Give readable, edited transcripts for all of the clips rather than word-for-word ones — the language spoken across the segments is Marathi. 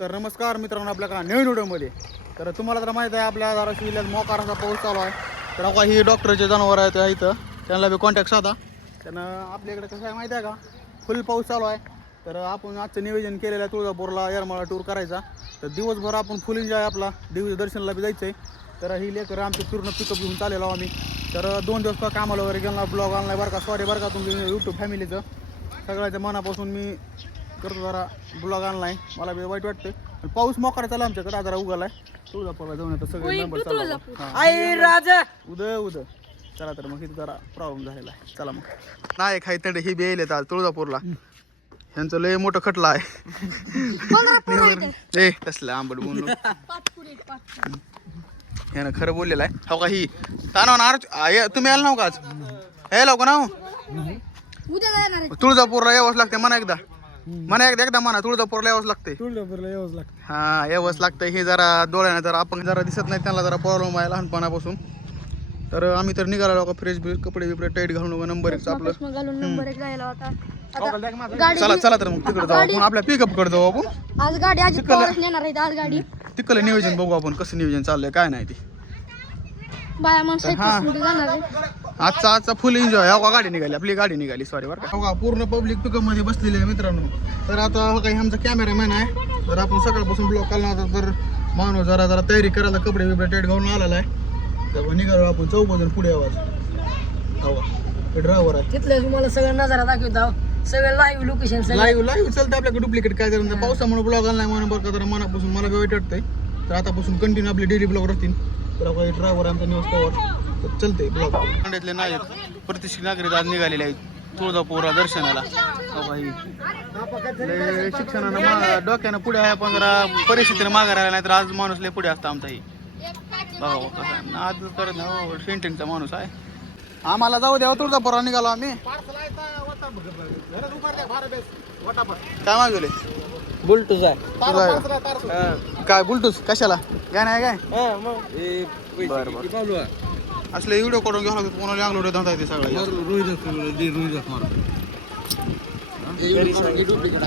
तर नमस्कार मित्रांनो, आपल्या का नवीन व्हिडिओमध्ये. तर तुम्हाला तर माहीत आहे आपल्या धाराशिव जिल्ह्यात मोकाराचा पाऊस चालू आहे. तर अका ही डॉक्टरचे जनावर आहेत इथं, त्यांना बी कॉन्टॅक्ट साधा. त्यांना आपल्याकडे कसं आहे माहिती आहे का, फुल पाऊस चालू आहे. तर आपण आजचं नियोजन केलेलं आहे तुळजापूरला येरमाळा टूर करायचा. तर दिवसभर आपण फुल एन्जॉय आपला देवीच्या दर्शनाला बी जायचं आहे. तर ही लेकर आमची पूर्ण पिकअप घेऊन चाललेलो आम्ही. तर 2 दिवस का कामाला वगैरे गेला, ब्लॉग आणलाय बरं का. सॉरी बरं का तुमच्या यूट्यूब फॅमिलीचं सगळ्याच्या मनापासून मी करतो. जरा ब्लॉग आणलाय, मला बी वाईट वाटतं. पण पाऊस मोकारा चालला आमच्याकडे, जरा उगालाय. तुळजापूरला जाऊन आता सगळे मेंबर उद चला. तर मग इथं जरा प्रॉब्लेम झालेला आहे. चला मग नाही खाई तंडे ही बी येईल आज तुळजापूरला. ह्यांचं लय मोठं खटला आहे. ए तसलं आंबट बोललो ह्यानं खरं बोललेलं आहे. हो का ही तानावर तुम्ही यायला नाव का आज? यायला का नाव तुळजापूरला यावंच लागते म्हणा एकदा. एकदा म्हणा तुळजापूरला यावंच लागते. हा यावंच लागतंय. हे जरा डोळ्याने जरा आपण जरा दिसत नाही, त्यांना जरा प्रॉब्लेम आहे लहानपणापासून. तर आम्ही तर निघालो का फ्रेश कपडे बिपडे टाईट घालून नंबर 1 आपलं. चला चला तर मग तिकडे जाऊ आपण, आपल्या पिकअप कडे जाऊ आपण. आज गाडी आज नेणार आहे. आज गाडी तिकडलं नियोजन बघू आपण कसं नियोजन चाललंय काय नाही ते. बाया माणसं जाणार आहे. आजचा फुल एन्जॉय. हो का गाडी निघाली, आपली गाडी निघाली. सॉरी बरं का. पूर्ण पब्लिक पिकअप मध्ये बसलेली आहे मित्रांनो. तर आता हो काही आमचा कॅमेरामॅन आहे. तर आपण सकाळपासून ब्लॉग काढला होता. तर माणूस जरा जरा तयारी करायला कपडे बिपडे टाईट घालून आलेला आहे. तर निघालो आपण 14 जण पुढे आवाज. हो ड्रायव्हर आहे तिथलं तुम्हाला सगळं नजारा दाखवतो. सगळं लाईव्ह लोकेशन लाईव्ह चालतं आपल्याकडे. डुप्लिकेट काय करणार पावसामुळे ब्लॉग आणलाय म्हणून बरं का. तर मनापासून मला बी वाईट वाटतंय. तर आतापासून कंटिन्यू आपले डेली ब्लॉग राहतील. तर काही ड्रायव्हर आमचा न्यूज पॉवर चलते ब्लॉग. खंड्यातले नायक प्रतिष्ठित नागरिक आज निघालेले आहेत तुळजापूरला दर्शनाला. शिक्षणानं डोक्यानं पुढे आहे, पण जरा परिस्थितीने मागे राहिला नाही. तर आज माणूस लय पुढे असतं आमचाही. बघा आज करत ना सेंटिंगचा माणूस आहे. आम्हाला जाऊ द्या तुळजापूरला निघालो आम्ही. काय मागवले? बुलटूज आहे. काय बुलटूज कशाला काय नाही काय? असले व्हिडिओ करून घ्यावं लागतं. कोणाला अंगलोड धंदा येते सगळं.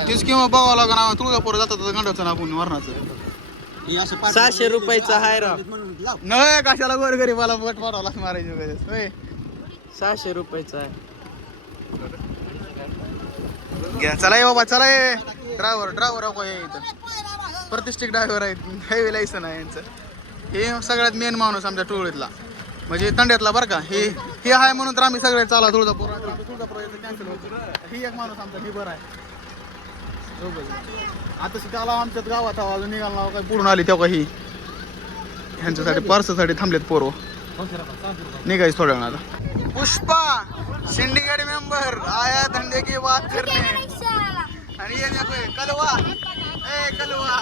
तीच किंवा बघावं लागेल ना. तुळजापूर जातात गांडवचं ना आपण मरणाचं. 600 रुपयाचा आहे राव. नाही कशाला गोर गरीबाला बट मारावं मारायची वगैरे. 600 रुपयाचा आहे. घ्या चला ये बाबा चला ये. ड्रायव्हर प्रतिष्ठित ड्रायव्हर आहेत. हायवे लायसन आहे यांचं. हे सगळ्यात मेन माणूस आमच्या टोळीतला, म्हणजे तंड्यातला बरं का. हे आहे म्हणून तर आम्ही सगळे चाला तुळजापूर. कॅन्सल होतो. ही एक माणूस आमचा ही बरं आहे. आता त्याला आमच्यात गावात अजून निघाला काय पूर्ण आली तेव्हा ही ह्यांच्यासाठी पार्सलसाठी थांबलेत पोरं. निघायचं थोड्या वेळा आता. पुष्पा सिंडिकेट मेंबर आया धंदे की बात करने. आणि ये देखो कलवा ए कलवा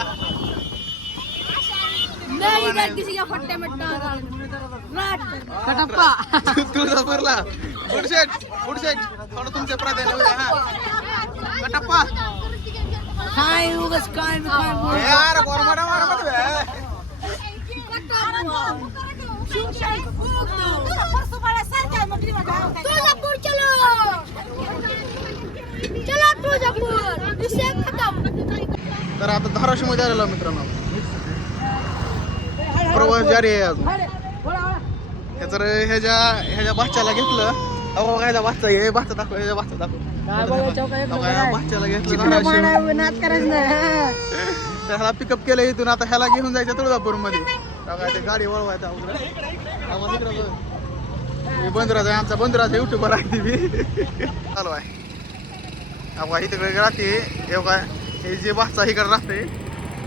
तुळजापूरला पुढशेट थोडं तुमचे प्राधान्य कटप्पा काय उगाच काय यार गोरमाडा मारत तर आता धाराशिव मध्ये आलेलो मित्रांनो. प्रवास जारी आहे अजून. ह्याच्या बाच्याला घेतलं. अहो ह्याचा बाचा हे बाचा दाखव. ह्याच्या बाचा दाखव. बाच्याला घेतलं तर ह्याला पिकअप केलं इथून. आता ह्याला घेऊन जायचं तुळजापूर मध्ये. ते गाडी वळवायचा बंधुराज आहे आमचा. बंधुराज युट्यूबर आहे ती चालू आहे. अबा इथे राहते हे जे बाचा इकडे राहते.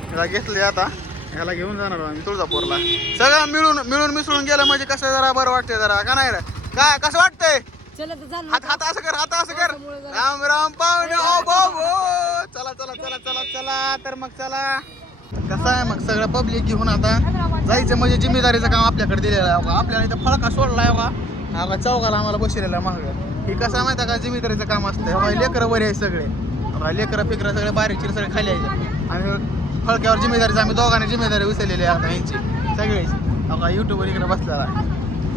ह्याला घेतले आता ह्याला घेऊन जाणार आम्ही तुळजापूरला. सगळं मिळून मिसळून गेलं म्हणजे कसं जरा बरं वाटतंय जरा का नाही. काय कसं वाटतंय? हात असं कर. राम राम पाहुणे चला चला चला चला चला. तर मग चला कसं आहे मग सगळं पब्लिक घेऊन आता जायचं म्हणजे जिम्मेदारीचं काम आपल्याकडे दिलेलं आहे. आपल्याला इथं फळका सोडला आहे बघा. चौकाला आम्हाला बसलेलं आहे महाग. हे कसं आहे माहिती का, जिम्मेदारीचं काम असतं. लेकरं बरे आहे सगळे. लेकरं फिकरं सगळे बारीक चिर सगळे खाली यायचे. आणि फळक्यावर जिम्मेदारीचं आम्ही दोघांनी जिम्मेदारी उचललेली आहे आता यांची सगळेच. युट्यूबवर इकडे बसलेला आहे.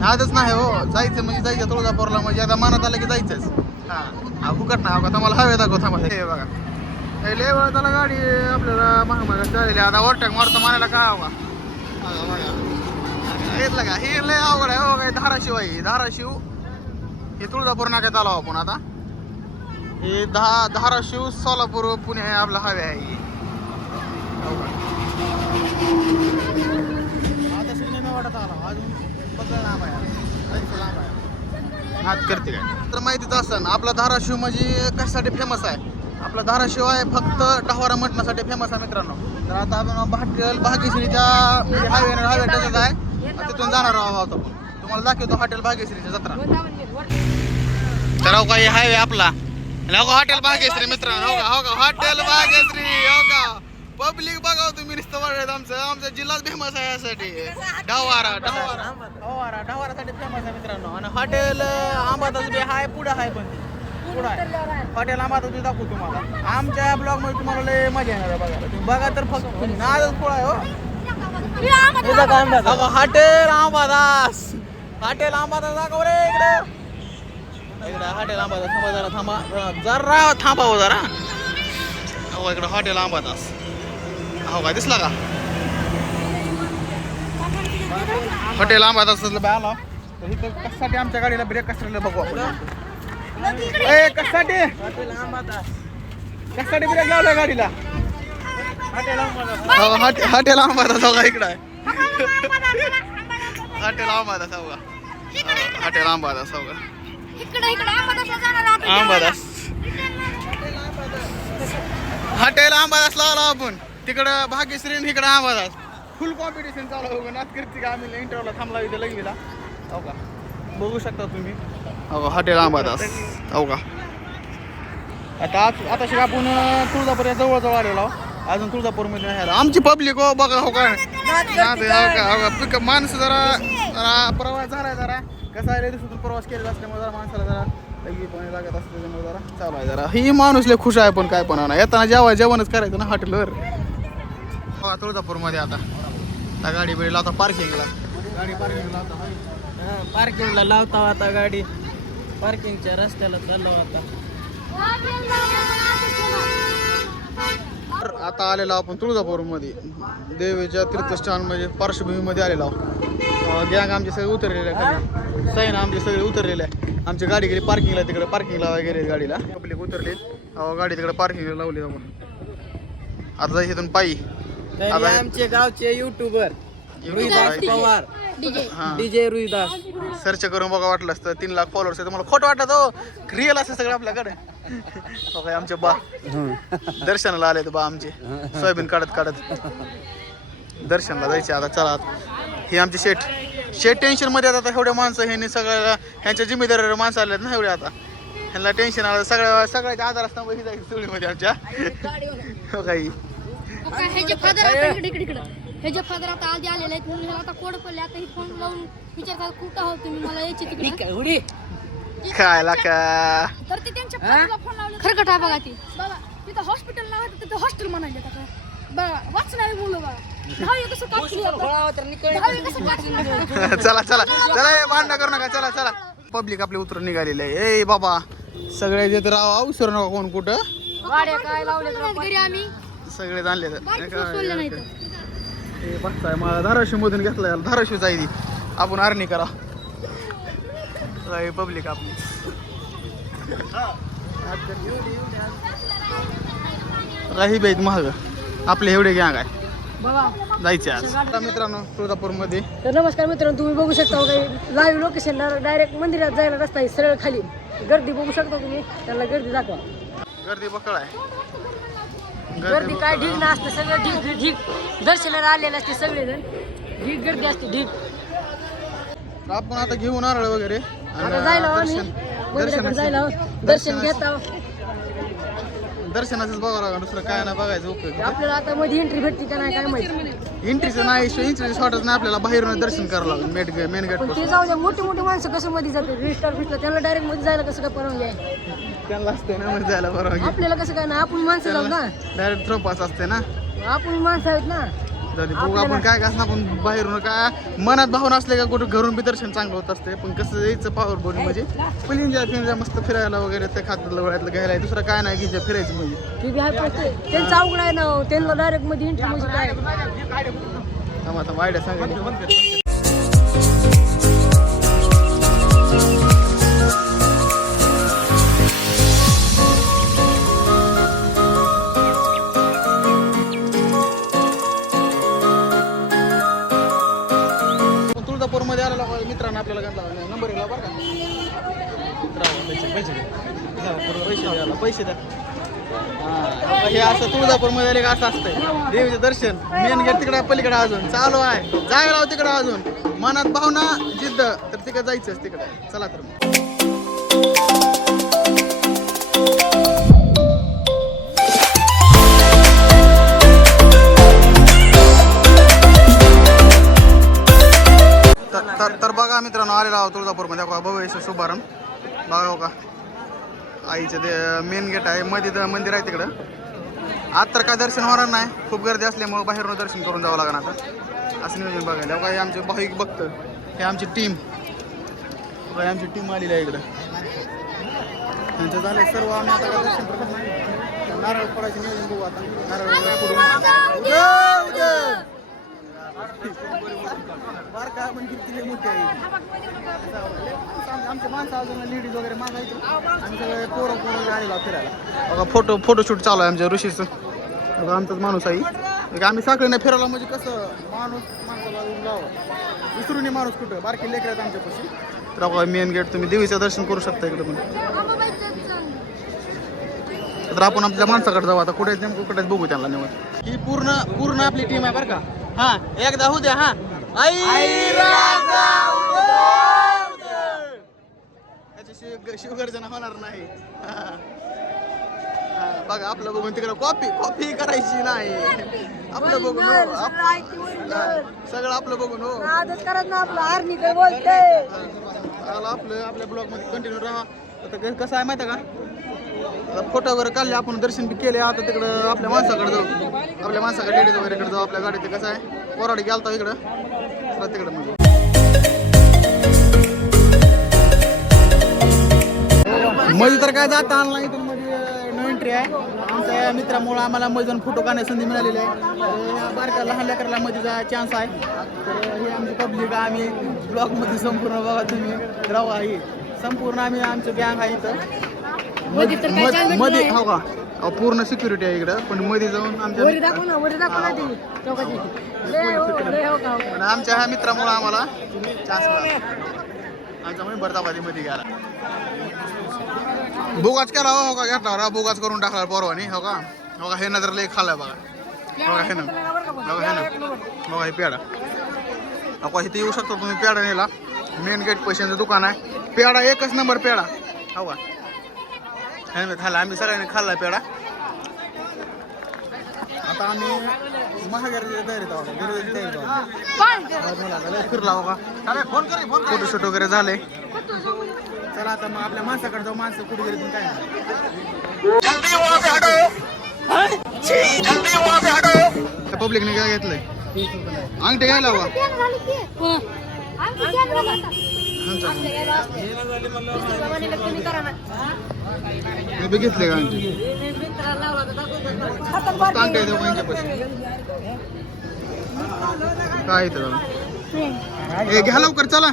आजच नाही हो, जायचं म्हणजे जायचं तुळजापूरला. म्हणजे आता मनात आलं की जायचंच. हा फुकट ना. आता मला हवे दाखव थांबा. हे बघा लय वेळ त्याला गाडी आपल्याला महामार्गात चाललेली आता ओव्हरटेक मारतो मारायला काय हवा घेतलं का हे लय अवघड आहे हो काय धाराशिव आहे धाराशिव हे तुळजापूर नाक्यात आलो आपण आता हे धाराशिव सोलापूर पुणे आपला हायवे आहे आता सिनेमा वाटत आला अजून बघा लांब आहे हात करते काय तर माहितीच असतं आपला धाराशिव म्हणजे कशासाठी फेमस आहे आपला धाराशिव आहे फक्त डहावारा मटणासाठी फेमस आहे मित्रांनो तर आता आपण हॉटेल भाग्यश्रीच्या म्हणजे हायवे टचत आहे तिथून जाणार आहोत आपण तुम्हाला दाखवतो हॉटेल भाग्यश्रीच्या जत्रा तर हो का हे हायवे आपला हॉटेल भाग्यश्री मित्रांनो हो का हॉटेल भाग्यश्री हो का पब्लिक बघाव तुम्ही नुसतं वाढत आमचा जिल्हाच फेमस आहे यासाठी ढवारासाठी फेमस आहे मित्रांनो आणि हॉटेल आंबादास बी हाय पुढे आहे पण पुढे आहे हॉटेल आंबादास बी दाखवू तुम्हाला आमच्या ब्लॉग मध्ये तुम्हाला लय मजा येणार आहे बघायला तुम्ही बघा तर फक्त नादच पुढे आहे हो हॉटेल आंबादास दाखव रे इकडे हॉटेल आंबादास थांबा जरा थांबा हो जरा हो इकडे हॉटेल आंबादास हो काय दिसला का हॉटेल आंबादास आला तर इथं कशासाठी आमच्या गाडीला ब्रेक कशाला बघू आपण ए कशासाठी ब्रेक लावलाय गाडीला हॉटेल आंबादास हो का इकडं आहे हॉटेल आंबादास हो का हॉटेल आंबादास हो का आंबादास हॉटेल आंबादास लावला आपण तिकडं भाग्यश्री इकडं आंबादास फुल कॉम्पिटिशन चालू हो नाच करते का आम्ही इंटरव्ह्यूला थांबला इथे लगवीला हो का बघू शकता तुम्ही हो का हॉटेल आंबादास हो का आता शिक आपण तुळजापूर या जवळजवळ आलेलो आहोत अजून तुळजापूरमध्ये नाही आलो आमची पब्लिक हो बघा हो का माणसं जरा प्रवास झालाय जरा कसा आहे दिवसातून प्रवास केलेला असल्यामुळे जरा माणसाला जरा लगी पाणी लागत असतं त्याच्यामुळे जरा चालू आहे जरा ही माणूस लय खुश आहे पण काय पण ना येताना जेवणच करायचं ना हॉटेलवर बघा तुळजापूरमध्ये आता गाडी बिडी लावता पार्किंगला पार्किंगला लावता आता गाडी पार्किंगच्या रस्त्याला चाललो आता आलेलो आपण तुळजापूरमध्ये देवीच्या तीर्थस्थान म्हणजे पार्श्वभूमीमध्ये आलेलो आहोत गँग आमचे सगळे उतरलेले आहे सैन आमचे सगळे उतरलेले आहे आमची गाडी गेली पार्किंगला तिकडे पार्किंगला वगैरे गाडीला पब्लिक उतरली गाडी तिकडे पार्किंगला लावली आपण आता जायचं इथून पायी आमचे गावचे YouTuber Ruidas Pawar DJ Ruidas search करून बघा वाटलं असतं 3 लाख फॉलोअर्स आहे तुम्हाला खोटं वाटत हो रिअल असं सगळं आपल्याकडे बघा आमचे बा दर्शनाला आले बा आमचे सोयाबीन काढत दर्शनाला जायचे आता चला हे आमचे शेठ टेन्शन मध्ये आता एवढ्या माणसं ह्यांनी सगळ्या ह्यांच्या जिम्मेदार माणसं आलेत ना एवढे आता ह्यांना टेन्शन आलं सगळ्याच्या आधार असताना ही जायची चुलीमध्ये आमच्या हो काही ह्याचे फादर आता आधी आलेले आहेत म्हणून आता कोड पडले आता ही फोन लावून विचारतात कुठं आहोत तुम्ही मला यायची तिकडे खायला का तर ते त्यांच्या फादरला फोन लावले खरकट आहे बघा ती बाबा तिथं हॉस्पिटल नाव आहे तिथं हॉस्टेल म्हणाले आता बघा वाचणारे मुलं बघा दहावी कसं काढली चला भांडण करू नका चला पब्लिक आपली उतरून निघालेली आहे ए बाबा सगळे जे तर विसरू नका कोण कुठं गाड्या काय लावले घरी आम्ही सगळे आणले बघताय मला धाराशिव मधून घेतला धाराशिव जाईल आपण आर्नी करा पब्लिक आपली काही बेत महाग आपले एवढे गँग आहे जायचे आज मित्रांनो तुळजापूर मध्ये तर नमस्कार मित्रांनो तुम्ही बघू शकता काही लाईव्ह लोकेशनला डायरेक्ट मंदिरात जायला रस्ता आहे सरळ खाली गर्दी बघू शकता तुम्ही त्याला गर्दी दाखवा गर्दी बकळ आहे गर्दी काय ढीग नसते सगळं ढीग दर्शनाला आलेले असते सगळेजण ढीग गर्दी असते ढीग आपण आता घेऊन नारळ वगैरे आता जायला आम्ही मंदिराकडे जायला दर्शन घेता दर्शनाचंच बघावं लागलं दुसरं काय नाही बघायचं उपयोग आपल्याला आता मध्ये एंट्री भेटते का नाही काय माहिती एंट्रीचं नाही एंट्री शॉर्टच नाही आपल्याला बाहेरून दर्शन करावं लागेल मेन गेट पण ते जाऊ द्या मोठे माणसं कसं मध्ये जाते रिस्टार फिस्टार त्यांना डायरेक्ट मध्ये जायला कसं काय परवानगी आहे त्यांना असते ना मध्ये जायला बरोबर आपल्याला कसं काय ना आपण माणसं जाऊ ना डायरेक्ट थ्रो पास असते ना आपण माणसं आहेत ना जाते बघू आपण काय कसं आपण बाहेरून काय मनात भावना असले का कुठं घरून बी दर्शन चांगलं होत असते पण कसं यायचं पावर बोर्ड म्हणजे फिलिंग मस्त फिरायला वगैरे त्या खात्यातलं वळ्यातलं घ्यायला दुसरं काय नाही घ्यायचं फिरायचं म्हणजे ते बी आहे त्यांचं अवघड आहे ना त्यांना डायरेक्ट मध्ये एंट्री म्हणजे काय थांबा आयडिया सांगायची तुळजापूरमध्ये आलेला मित्रांनो आपल्याला नंबर येला बरं का पैसे द्या हे असं तुळजापूरमध्ये आले का असं असतंय देवीचं दर्शन मेन गेट तिकडे पलीकडे अजून चालू आहे जायला तिकडे अजून मनात भावना जिद्द तर तिकडे जायचंच तिकडे चला तर तर बघा मित्रांनो आलेला आहोत तुळजापूरमध्ये भव्य शुभारंभ बघा हो का आईचं ते मेन गेट आहे मध्ये मंदिर आहे तिकडं आत तर काय दर्शन होणार नाही खूप गर्दी असल्यामुळे बाहेरून दर्शन करून जावं लागणार आता असं नियोजन बघायला बघा हे आमचे भाविक भक्त हे आमची टीम बघा आमची टीम आलेली आहे इकडं त्यांचं झालं सर्व आम्ही आता काय दर्शन करत नाही नारळ फोडायचं नियोजन बघू आता नारळ फोडून बारका पण किती मोठी आहे आमचे माणसं अजून लेडीज वगैरे मागायचे आम्ही सगळे पोरं आलेलो फिरायला बघा फोटोशूट चालू आहे आमच्या ऋषीचं बघा आमचाच माणूस आहे आम्ही साखळीने फिरायला म्हणजे कसं माणूस माणसाला जावं विसरून माणूस कुठं बारकी लेकर आहेत आमच्यापाशी तर बघा मेन गेट तुम्ही देवीचं दर्शन करू शकता इकडे पण तर आपण आपल्या माणसाकडे जाऊ आता कुठे नेमकं कुठेच बघू त्यांना नेमकं ही पूर्ण आपली टीम आहे बरं का हा एकदा होऊ द्या हा त्याची शिवगर्जना होणार नाही बघा आपलं बघून तिकडे कॉपी करायची नाही आपलं बघून सगळं आपलं बघून हो आपल्या ब्लॉग मध्ये कंटिन्यू राहा आता कसं आहे माहिती आहे का फोटो वगैरे काढले आपण दर्शन बी केले आता तिकडं आपल्या माणसाकडे जाऊ आपल्या माणसाकडे लेडीज वगैरे जाऊ आपल्या गाडीत कसं आहे कोराडी गेलता इकडं तिकडं म्हणजे मध्ये तर काय जाता आलं नाही मध्ये नो एंट्री आहे आमच्या मित्रामुळे आम्हाला मध्ये फोटो काढण्याची संधी मिळालेली आहे बारक्या लहान लेकराला मध्ये जायचा चान्स आहे तर हे आमची पब्लिक आम्ही ब्लॉगमध्ये संपूर्ण बघा तुम्ही राहू आहे संपूर्ण आम्ही आमचं गँग आहे इथं मध्ये हो का पूर्ण सिक्युरिटी आहे इकडं पण मध्ये जाऊन आमच्या आमच्या ह्या मित्रामुळे आम्हाला चान्स मिळाला आमच्या म्हणजे बर्दाबादीमध्ये गेला बोगाच केला हो का घेतला बोगाच करून टाकला परवानी हो का हे नजर लय खाल्लाय बघा बघा हे ना बघा हे पेढा हो इथे येऊ शकतो तुम्ही पेढा नेला मेन गेट पैशांचं दुकान आहे पेढा एकच नंबर पेढा हो का खाल्ला आम्ही सगळ्यांनी खाल्ला पेढा आता आम्ही महागारीच्या तयारीत आहोत फिरला हो का फोटोशूट वगैरे झाले चला आता मग आपल्या माणसाकडे जाऊ माणसं कुठे गेली काय पब्लिकने काय घेतलंय अंगठी घ्यायला हवा मी बघितले का अंगठी अंगठी देऊ काय हे घ्या लवकर चला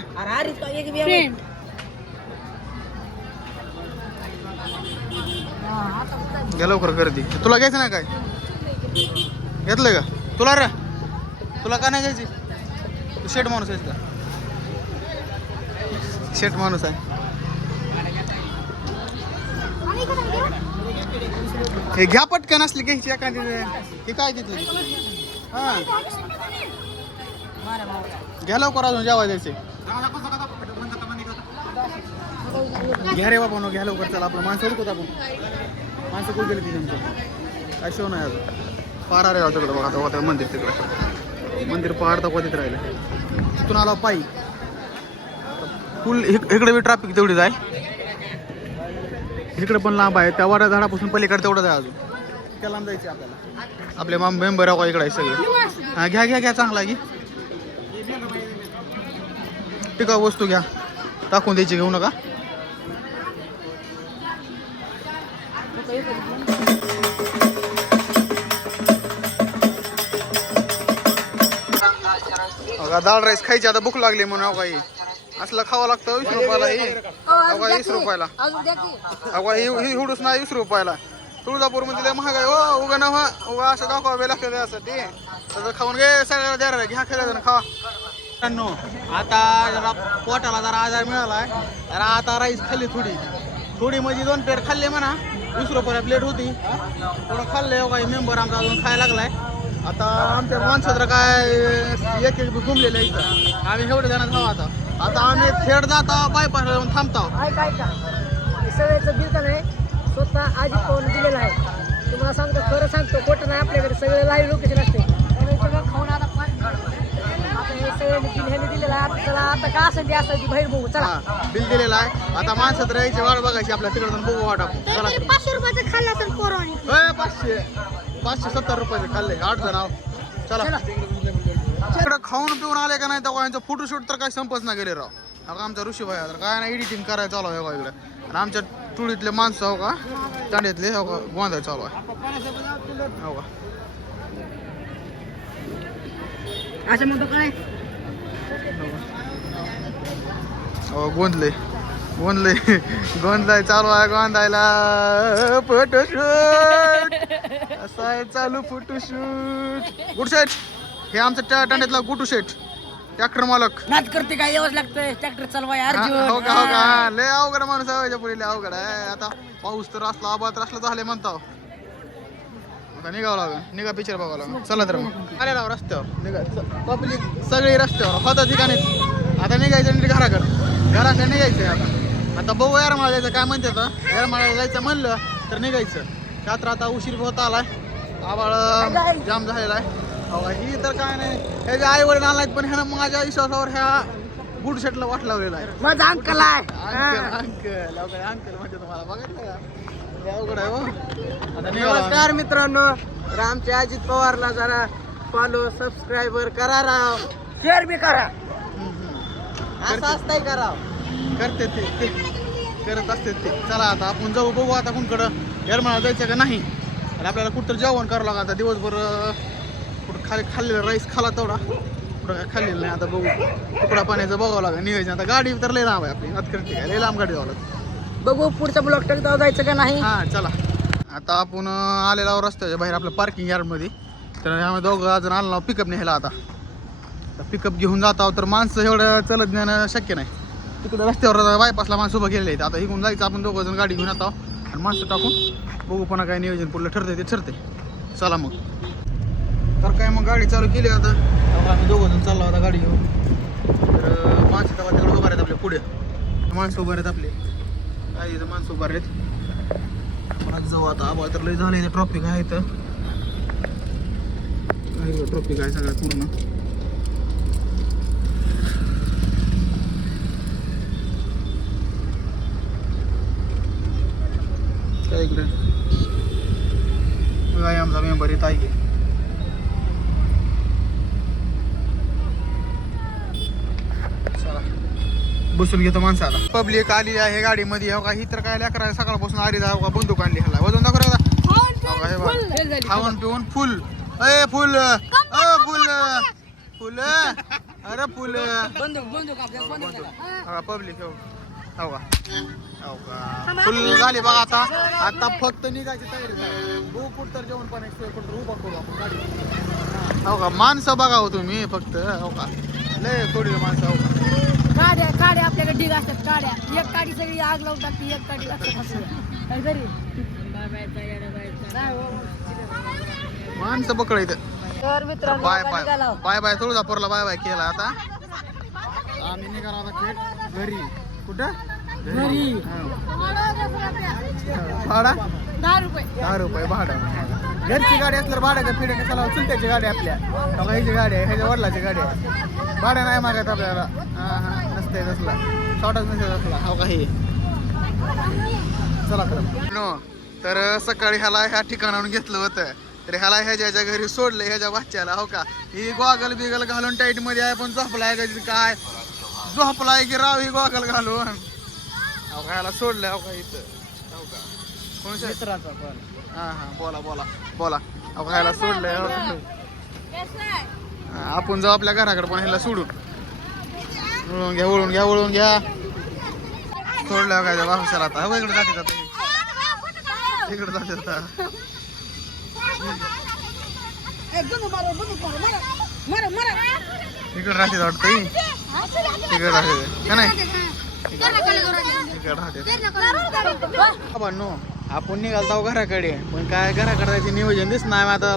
घ्या लवकर गर्दी तुला घ्यायचं ना काय घेतलंय का तुला रे तुला का नाही घ्यायची तू शेट माणूस आहेस का शेट माणूस आहे हे घ्या पटकन असली घ्यायची एखादी हे काय तिथलं हा घ्या लवकर अजून जेव्हा द्यायचे घ्या रे बाबा घ्या लवकर चला आपलं माणसं ओळखत आपण माणसं कुठे गेली ती तुमचं काय शो नाही अजून पारा रे तिकडं बघा आता मंदिर तिकडं मंदिर पहाड दाखवत राहिलं तिथून आला पायी फुल इकडे बी ट्रॅफिक तेवढीच आहे इकडे पण लांब आहे त्या वाड्या झाडापासून पलीकडे तेवढंच आहे अजून इतक्या लांब जायचे आपल्याला. आपले मेंबर आहे इकडे आहे सगळे. हा घ्या घ्या घ्या चांगला घे. टिकाऊ वस्तू घ्या, टाकून द्यायची, घेऊ नका. डाळ राईस खायची आता, भूक लागली म्हणून काही असलं खावं लागतं. 20 रुपयाला ही, 20 रुपयाला. अगं ही हुडूस ना 20 रुपयाला. तुळजापूर मध्ये लय महाग आहे हो. उगा ना उगा असं दाखवावे लागतं त्यासाठी. तर खाऊन घे सगळ्याला द्या, घ्या खेळा खावा. आता जरा पोटाला जरा आजार मिळालाय, जरा आता राईस खाल्ली थोडी म्हणजे 2 प्लेट खाल्ले म्हणा. 20 रुपयाला प्लेट होती, थोडं खाल्ले. काही मेंबर आमचा अजून खायला लागलाय. आता आमच्या माणसं तर काय एक घुमलेलं आहे इथं. आम्ही एवढे जण खाऊ. आता आम्ही थेट जातो बायपास जाऊन थांबतो. ऐका सगळ्याचं बिल का नाही स्वतः आजी पाहून दिलेलं आहे. तुम्हाला सांगतो, खरं सांगतो, खोटं नाही. आपल्याकडे सगळे लाईव्ह लोकेशन असते. त्यामुळे सगळं खाऊन आता हे सगळं बिल ह्याने दिलेलं आहे. आता चला आता का असेल ते असं बाहेर बघू. चला बिल दिलेलं आहे. आता माणसं तर यायची वाट बघायची आपल्या तिकडे जाऊन बघू वाटा. 500 रुपयाचं खाल्लं असेल पोरांनी. 570 रुपयाचे खाल्ले 8 जण. चला इकडे खाऊन पिऊन आले का नाही तेव्हा यांचं फोटोशूट तर काय संपच ना गेले राव. अगं आमचा ऋषीभाई तर काय नाही एडिटिंग करायला चालू आहे इकडे. आणि आमच्या टुळीतले माणसं हो का, तांड्यातले हो का, गोंधाय चालू आहे हो का. असं म्हणतो काय गोंधलाय चालू आहे. गोंधायला फोटोशूट असं आहे चालू. फोटोशूट गुड शेट, हे आमचं तांड्यातला गुटू शेट, ट्रॅक्टर मालक. नाच करते काय यावंच लागतंय. ट्रॅक्टर चालवाय अर्जुन. हो का लय अवघड माणूस आहे पुढे, लय अवघड आहे. आता पाऊस तर असला, आबाद तर असला झाले म्हणता. आता निघावं लागेल, निघा पिक्चर बघावं लागेल. चला तर मग आले राव रस्त्यावर. निघा पब्लिक सगळी रस्त्यावर होता ठिकाणीच. आता निघायचं आणि घराकडे निघायचं. आता बघू येरमाळा जायचं काय म्हणते. आता येरमाळ्याला जायचं म्हणलं तर निघायचं. रात्र आता उशीर होत आलाय, आबाळ जाम झालेला आहे. ही तर काय नाही, हे जे आई वडील आलायत पण ह्यानं माझ्या विश्वासावर ह्या गुड शेटला वाट लावलेला आहे. माझा अंकल आहे. अंकल म्हणजे तुम्हाला बघितलं का, हे अवघड आहे हो. आता नमस्कार मित्रांनो, रामच्या अजित पवारला जरा फॉलो सबस्क्राईबर करा राव. शेअर बी करा. असं असतंय करा. करते ते करत असते ते. चला आता आपण जाऊ, बघू आता कुणकडं येरमाळा जायचं का नाही. आणि आपल्याला कुठं जवण करावं लागलं. आता दिवसभर कुठं खाल्लेलं राईस खाला तेवढा, कुठं काय खाल्लेलं नाही. आता बघू तुकडा पाण्याचं बघावं लागेल निघायचं. आता गाडी तर लय लांब आहे आपली, नात करते काय लय लांब गाडी जावं लागतं. बघू पुढच्या ब्लॉक टाकता जायचं का नाही. हां चला. आता आपण आलेला रस्त्याच्या बाहेर आपल्या पार्किंग यार्डमध्ये. तर आम्ही दोघं अजून आलो पिकअप न्यायला. आता पिकअप घेऊन जात आहोत तर माणसं एवढं चलत नेणं शक्य नाही. तिकडे रस्त्यावर बायपासला माणसं उभं गेलेले आहेत. आता इकडून जायचं आपण दोघं जण गाडी घेऊन येतो आणि माणसं टाकून बघू पुन्हा काय नियोजन पुढलं ठरते ते ठरते. चला मग. तर काय मग गाडी चालू केली. आता आम्ही दोघं जण चाललो आता गाडी घेऊन. तर माणसं तेव्हा तिकडे उभं आहेत आपल्या पुढे. माणसं उभं आहेत आपले, काय इथं माणसं उभं आहेत. आपण जाऊ आता. आबा तर लय झालं, इथं ट्रॉफिक आहे. इथं ट्रॉफिक आहे सगळ्यात पूर्ण. काय इकडे काय आमचा मेंबर येत आहे. चला बसून घेतो माणसं. आता पब्लिक आली आहे गाडीमध्ये. हो का, ही तर काय लेकरा सकाळपासून आली जाऊ का, बंदूक आणली ह्याला. वजन दाखव खाऊन पिऊन फुल. अरे फुल फुल फुल अरे फुल पब्लिक हो का फुल झाली बघा. आता फक्त निघायची तयारी. बघू कुठं तर जेवण पाणी कुठं उभा करू आपण गाडी. हो का माणसं बघा हो तुम्ही फक्त. हो का लय थोडी माणसं. हो का गाड्या आपल्याकडे ढीग असतात. गाड्या एक गाडी सगळी आग लावून टाकते, एक गाडी माणसं पकडायचं. तर मित्रांनो बाय बाय बाय बाय तुळजापूरला बाय बाय केला. आता आम्ही निघालो आता थेट घरी. कुठं घरी. भाडा 10 रुपये भाडं. घरची गाडी असल्यावर भाडं का पिढ्या कशाला. चुलत्याची गाडी आपल्या ह्याची गाडी आहे, ह्याच्या वडिलाची गाडी आहे. भाडं नाही मागत आपल्याला. नसते तसला शॉर्टच नसते तसला. हो काही चला खरं तर सकाळी ह्याला ह्या ठिकाणाहून घेतलं होतं, तर ह्याला ह्याच्या घरी सोडलं ह्याच्या बच्च्याला. हो का, ही गॉगल बिगल घालून टाईट मध्ये आहे, पण झोपलाय का काय, झोपलाय की राव ही गॉगल घालून. हो का, ह्याला सोडलंय. हो का इथं, हो का कोण मित्राचा पण. हा हा, बोला बोला बोला. हो का, ह्याला सोडलंय. हो का, आपण जाऊ आपल्या घराकडे, पण ह्याला सोडून वळून घ्या वळून घ्या वळून घ्या. सोडलं काय वापसाला आता. हो इकडे जाते आता, इकडे जाते आता. इकडे राहते वाटतं, इकडे राहते का नाही, इकडे राहते. नो आपण निघालतो घराकडे, पण काय घराकडे जायचं नियोजन दिसत नाही. आता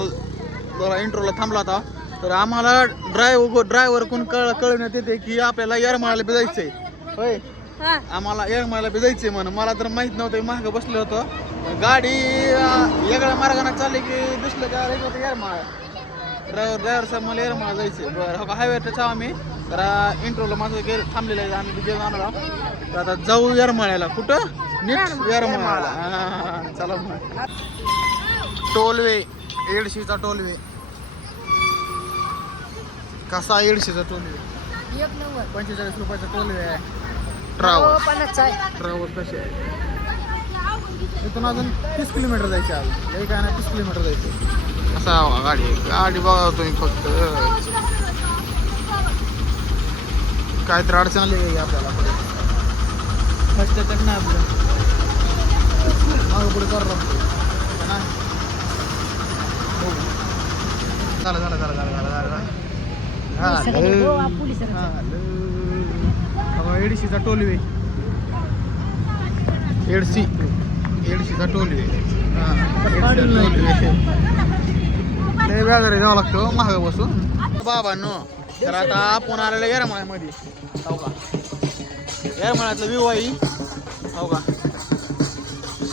जरा इंट्रोला थांबला होता, तर आम्हाला ड्रायव्हर कोण कळवण्यात येते की आपल्याला येरमाळ्याला बी जायचंय. होय, आम्हाला येरमाळ्याला बी जायचंय म्हणून. मला तर माहित नव्हतं, मागं बसलो होतो. गाडी वेगळ्या मार्गाने चालली की दिसलं का येरमाळा. ड्रायव्हर साहेब मला येरमाळा जायचंय. बरं हो का, हायवेचा आम्ही तर इंट्रोला माझं थांबलेलं आहे, आम्ही गेलो आणला. तर आता जाऊ येरमाळ्याला. कुठं? नीट येरमाळ्याला. चला मग. टोलवे, येडशीचा टोलवे. कसा येडशीचा टोलवे? 45 रुपयाचा टोलवे आहे. ट्रॅव्हल कसे आहे? इथून अजून 30 किलोमीटर जायचे आहे. काही काय नाही, 30 किलोमीटर जायचं. कसा गाडी गाडी बघा तुम्ही फक्त. काय तर अडचण आली काही आपल्याला फक्त नाही आपलं मागं पुढे करावं लागतं. झालं झालं झालं झालं झालं झालं. एडशीचा टोलवे, एडशीचा टोलवे. लय वगैरे जावं लागतं महाग बसून. बाबांनो, तर आता आपण आलेलं येरमाळ्यामध्ये. हो का, येरमाळ्यातलं व्ह्यू आहे. हो का,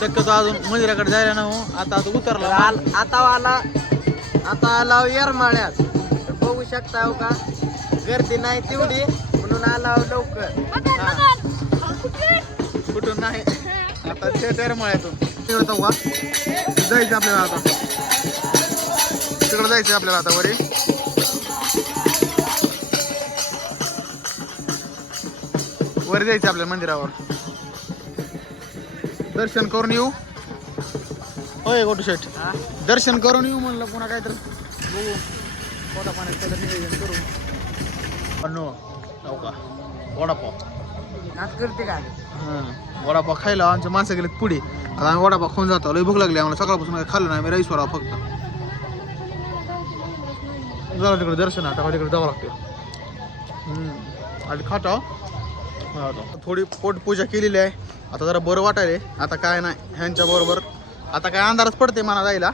शक्यतो अजून मंदिराकडे जायला ना. आता उतरला आता आला येरमाळ्यात. तर बघू शकता. हो का, गर्दी नाही तेवढी म्हणून आला लवकर. कुठून नाही, आता ते येरमाळ्यातून तिकडे जाऊ का, जायचं आपल्याला. आता तिकडे जायचं आपल्याला आता. वरी वर जायचं आपल्या मंदिरावर, दर्शन करून येऊ. होय गोटू शेठ, दर्शन करून येऊ म्हणलं. पुन्हा काय तर बघू, पोटा पाण्यात काय तर नियोजन करू. पण हो का, वडापाव करते का? हां, वडापाव खायला आमच्या माणसं गेलेत पुढे. आता आम्ही वडापाव खाऊन जातो. लई भूक लागली आम्हाला, सकाळपासून काही खाल्लं नाही. मी राईस वडा फक्त. जाऊ तिकडे दर्शन, आता तिकडे जावं लागते. आधी खातो. थोडी पोटपूजा केलेली आहे. आता जरा बरं वाटायले. आता काय नाही ह्यांच्या बरोबर. आता काय अंधारच पडते मला जायला.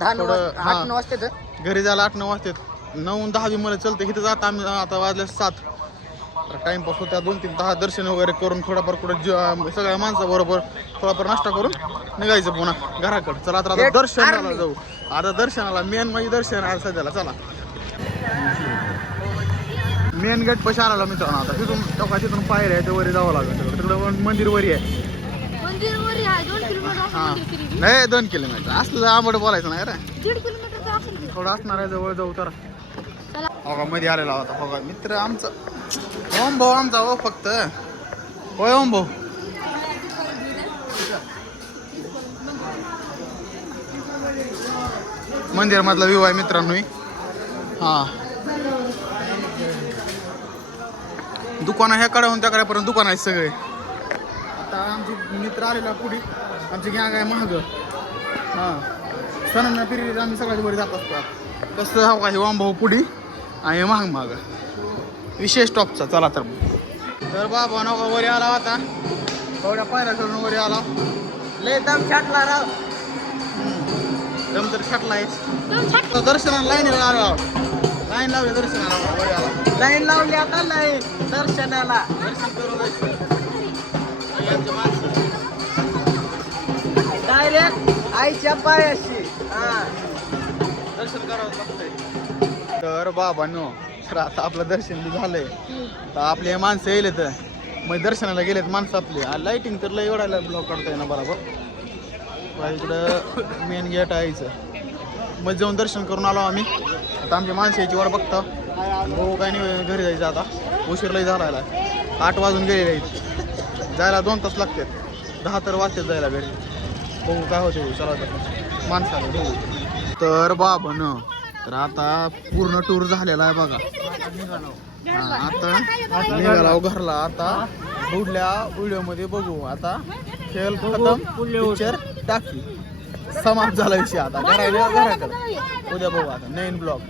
8-9 वाजता घरी जायला 8-9 वाजतात. 9-10 बी मला चलते. इथं जात आम्ही आता वाजले 7. टाइमपास होत्या 2-3 10 दर्शन वगैरे करून थोडाफार कुठं सगळ्या माणसाबरोबर थोडाफार नाश्ता करून निघायचं पुन्हा घराकडे. चला आता दर्शनाला जाऊ. आता दर्शनाला मेन म्हणजे दर्शन आहे सध्याला. चला मेन गेट पैसे आला मित्रांनो. आता तिथून पायऱ्या आहे, वरी जावं लागेल. तिकडं मंदिर वरी आहे. हां नाही 2 किलोमीटर असलं आंबट बोलायचं नाही रे. 1.5 किलोमीटर थोडं असणार आहे, जवळ जाऊ. तर हो का, मध्ये आलेला होता. हो का मित्र आमचा ओम भाऊ आमचा. हो फक्त होय ओम भाऊ. मंदिर मधला व्ह्यू आहे मित्रांनो. हा, दुकान ह्या कड्याहून त्या कड्यापर्यंत दुकान आहेत सगळे. आता आमचे मित्र आलेला पुढे, आमची गॅंग आहे महाग. हां, सणांना पिरियड आम्ही सगळ्यात वर जात असतो. कसं हा काही ओम भाऊ पुढे आणि महाग विशेष टॉपचा. चला तर बाबा नका वरी आला होता. थोड्या पायऱ्या करून वरी आला. लय दम छाटला राव. दम तर छाटला आहे. दर्शनाला लाईन आलो. लाईन लावली दर्शनाला. वरी आला, लाईन लावली आता. लाईन दर्शनाला. दर्शन करून जायचं. डायरेक्ट आईच्या पायाशी. दर्शन करावं लागतंय. तर बाबांनो, तर आता आपलं दर्शन बी झालंय. तर आपले माणसं येईल तर मग दर्शनाला गेलेत माणसं आपली. लाईटिंग तर लय एवढा ब्लॉक काढताय ना बरोबर. इकडं मेन गेट आहे इथं. मग जाऊन दर्शन करून आलो आम्ही. आता आमच्या माणसाची वाट बघता भाऊ काय नाही घरी जायचं आता. उशीरलाही झाला 8 वाजून गेलेले आहेत. जायला 2 तास लागतात. 10 तर वाजतात जायला घरी. बघू काय होते चला तर माणसाला बघू. तर बाबन तर आता पूर्ण टूर झालेला आहे बघा. आता निघाला घरला. आता पुढल्या व्हिडिओ बघू. आता खेळ खतम पिक्चर टाकी समाप्त झाला विषय. आता घराकडे उद्या बघू आता नवीन ब्लॉग.